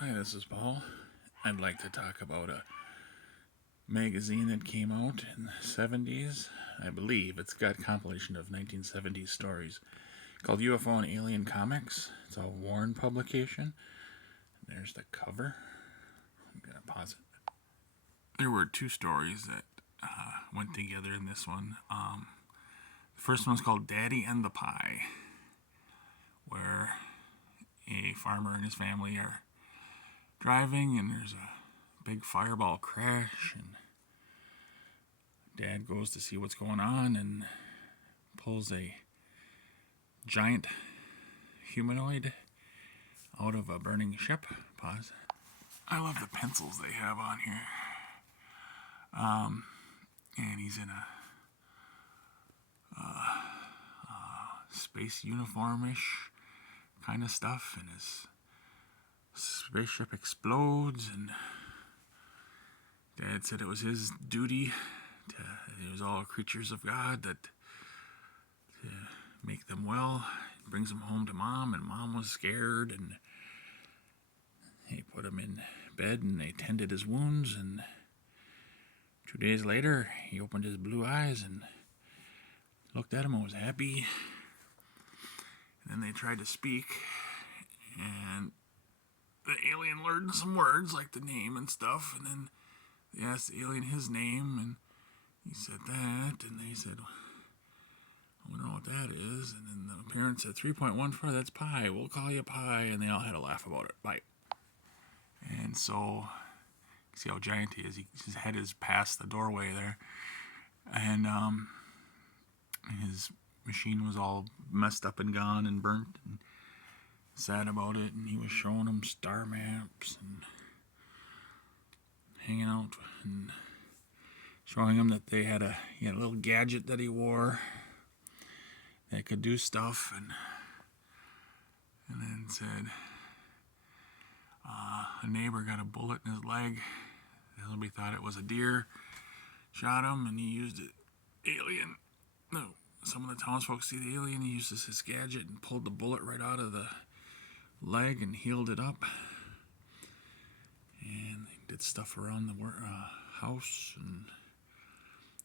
Hi, this is Paul. I'd like to talk about a magazine that came out in the 70s. I believe it's got a compilation of 1970s stories called UFO Alien Comix. It's a Warren publication. There's the cover. I'm going to pause it. There were two stories that went together in this one. The first one's called Daddy and the Pie, where a farmer and his family are driving and there's a big fireball crash, and Dad goes to see what's going on and pulls a giant humanoid out of a burning ship. Pause. I love the pencils they have on here. And he's in a space uniformish kind of stuff, and his spaceship explodes, and Dad said it was his duty it was all creatures of God to make them well. He brings them home to Mom, and Mom was scared, and he put him in bed, and they tended his wounds, and 2 days later, he opened his blue eyes and looked at him and was happy. And then they tried to speak, and the alien learned some words like the name and stuff, and then they asked the alien his name, and he said that, and they said, I don't know what that is. And then the parents said, 3.14, that's pie. We'll call you Pie. And they all had a laugh about it. Bye. And so, see how giant he is. His head is past the doorway there. And his machine was all messed up and gone and burnt and sad about it. And he was showing them star maps and hanging out and showing him that he had a little gadget that he wore that could do stuff, and then said a neighbor got a bullet in his leg. Somebody thought it was a deer, shot him, and he used it. Some of the townsfolk see the alien. He uses his gadget and pulled the bullet right out of the leg and healed it up. And they did stuff around the house and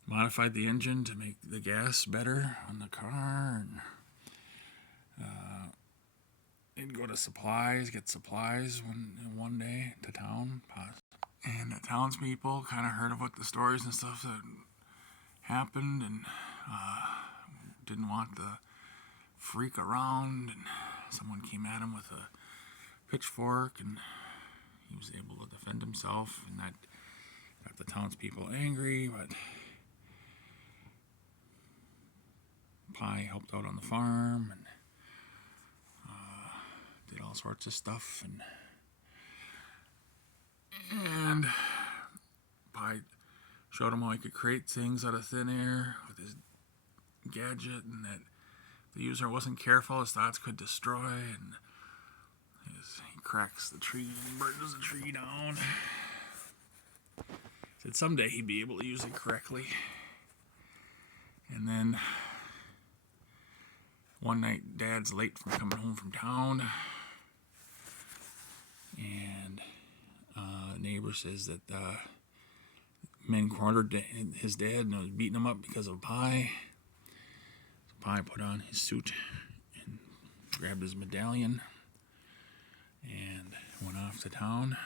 modified the engine to make the gas better on the car, and they'd go to supplies, get supplies one day to town. And the townspeople kind of heard of what the stories and stuff that happened, and didn't want the freak around, and someone came at him with a pitchfork, and he was able to defend himself, and that got the townspeople angry, but Pie helped out on the farm and did all sorts of stuff, and Pie showed him how he could create things out of thin air with his gadget, and that the user wasn't careful, his thoughts could destroy, and he cracks the tree and burns the tree down. Said someday he'd be able to use it correctly. And then one night, Dad's late from coming home from town, and a neighbor says that men cornered his dad and was beating him up because of Pie. So Pie put on his suit and grabbed his medallion and went off to town.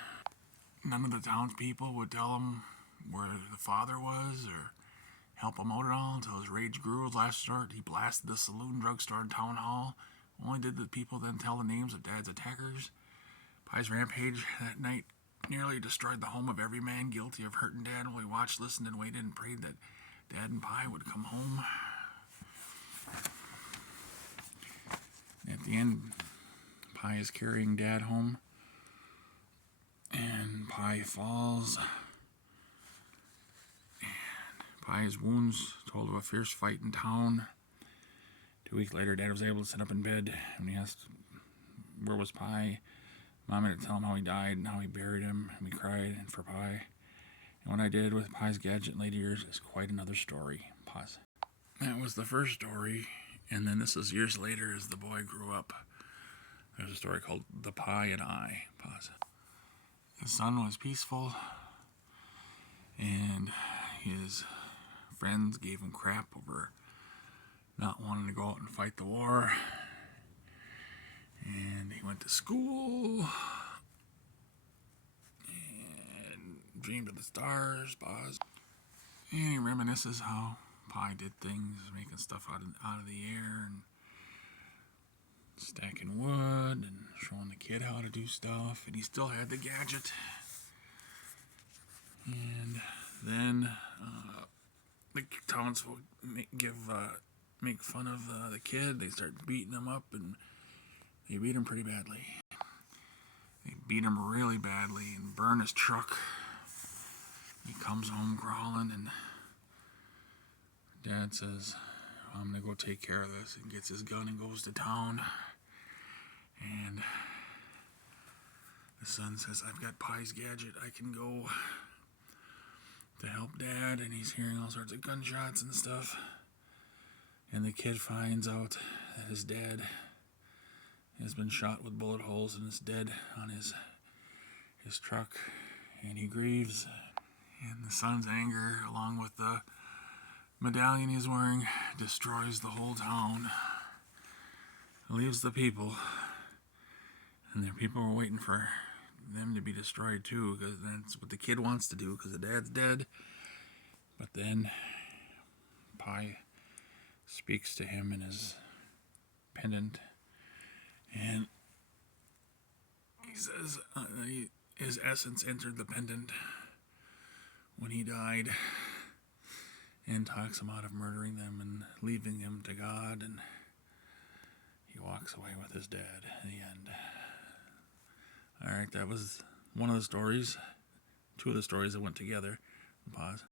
None of the townspeople would tell him where the father was or help him out at all until his rage grew. His last resort, he blasted the saloon, drugstore, and town hall. Only did the people then tell the names of Dad's attackers. Pie's rampage that night nearly destroyed the home of every man guilty of hurting Dad while he watched, listened, and waited and prayed that Dad and Pie would come home. At the end, Pie is carrying Dad home, and Pie falls. Pie's wounds told of a fierce fight in town. 2 weeks later, Dad was able to sit up in bed, and he asked, where was Pie? Mom had to tell him how he died and how he buried him, and we cried for Pie. And what I did with Pie's gadget in later years is quite another story. Pause. That was the first story, and then this is years later as the boy grew up. There's a story called The Pie and I. Pause. The son was peaceful, and his friends gave him crap over not wanting to go out and fight the war. And he went to school and dreamed of the stars, Paz. And he reminisces how Pi did things, making stuff out of the air and stacking wood and showing the kid how to do stuff. And he still had the gadget. And then the townsfolk make fun of the kid. They start beating him up, and they beat him pretty badly. They beat him really badly and burn his truck. He comes home crawling, and Dad says, I'm going to go take care of this, and gets his gun and goes to town. And the son says, I've got Pi's gadget. I can go to help Dad. And he's hearing all sorts of gunshots and stuff. And the kid finds out that his dad has been shot with bullet holes and is dead on his truck. And he grieves. And the son's anger, along with the medallion he's wearing, destroys the whole town. Leaves the people. And the people were waiting for them to be destroyed too, because that's what the kid wants to do, because the dad's dead. But then Pi speaks to him in his pendant, and he says his essence entered the pendant when he died, and talks him out of murdering them and leaving him to God, and he walks away with his dad in the end. Alright, that was one of the stories. Two of the stories that went together. Pause.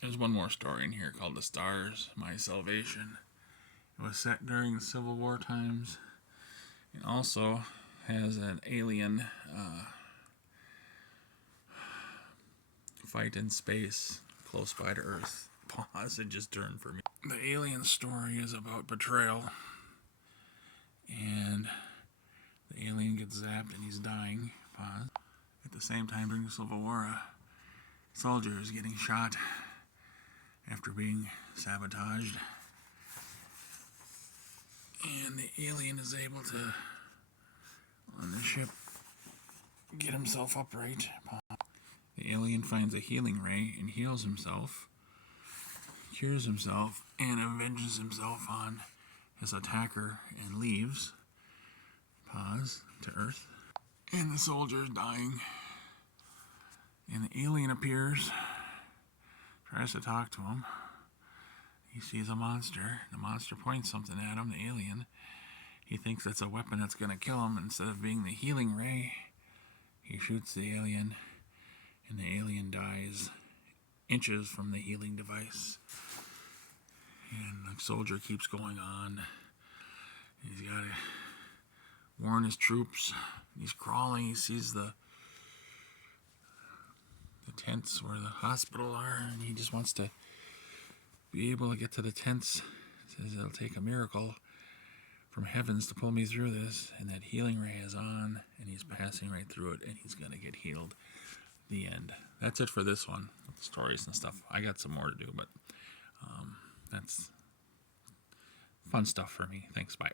There's one more story in here called The Stars, My Salvation. It was set during the Civil War times. It also has an alien fight in space close by to Earth. Pause, it just turned for me. The alien story is about betrayal. And the alien gets zapped and he's dying. Pause. At the same time, during the Civil War, a soldier is getting shot after being sabotaged. And the alien is able to, on the ship, get himself upright. The alien finds a healing ray and heals himself, cures himself, and avenges himself on his attacker and leaves. Pause, to Earth. And the soldier is dying. And the alien appears, tries to talk to him. He sees a monster. The monster points something at him, the alien. He thinks it's a weapon that's going to kill him. Instead of being the healing ray, he shoots the alien, and the alien dies inches from the healing device. And the soldier keeps going on. He's got to warn his troops. He's crawling. He sees the tents where the hospital are, and he just wants to be able to get to the tents. He says it'll take a miracle from heavens to pull me through this, and that healing ray is on, and he's passing right through it, and he's going to get healed. The end. That's it for this one, with the stories and stuff. I got some more to do, but that's fun stuff for me. Thanks, bye.